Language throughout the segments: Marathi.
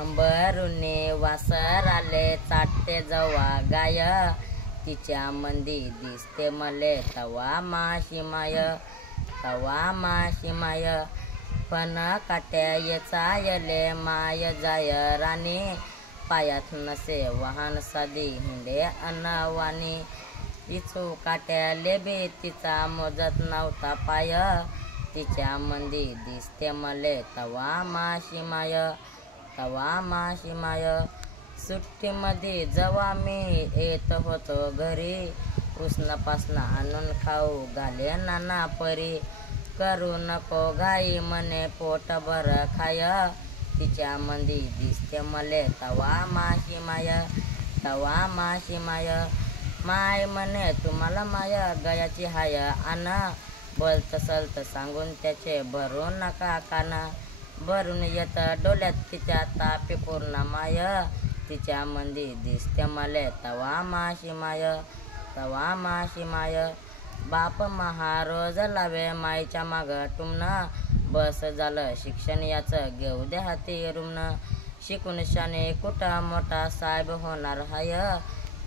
अंबरुने वासर आले चाटते जवा गाय, तिच्या मंदी दिसते मले तवा माशी माय, तवा माशी माय. पण काट्या येचा यले माय जाय राणी, पायात नसे वाहन साधी हिंडे अनवानी. इचू काट्या लेबी तिचा मोजत नव्हता पाय, तिच्या मंदी दिसते मले तवा माशी माय, तवा माशी माय. सुट्टीमध्ये जेव्हा मी येत होतो घरी, उसनापासना आणून खाऊ घाले नाना परी. करू नको घाई म्हणे पोट भर खाय, तिच्या मंदी दिसते मले तवा माशी माय, तवा माशी माय. माय म्हणे तुम्हाला माय गयाची हाय आन, बोलत सलत सांगून त्याचे भरू नका कान. भरून येत डोल्यात तिच्या तापी पूर्ण माय, तिच्या मंदी दिसते मले तवा माशी माय, तवा माशी माय. बाप महारोज लावे मायच्या माग टुमन, बस झालं शिक्षण याचं घेऊ दे हाती रुमन. शिकून शाने कुठं मोठा साहेब होणार हाय,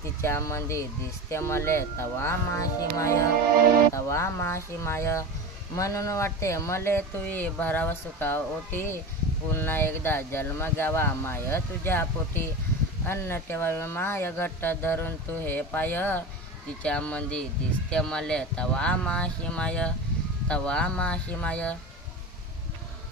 तिच्या मंदी दिसते मले तवा माशी माय, तवा माशी माय. म्हणून वाटते मले तुई भराव सुका ओटी, पुन्हा एकदा जन्म घ्यावा माय तुझ्या पोटी. अन्न ठेवावे माय घट्ट धरून तू हे पाय, तिच्या मंदी दिसते मले तवा माशी माय, तवा माशी माय.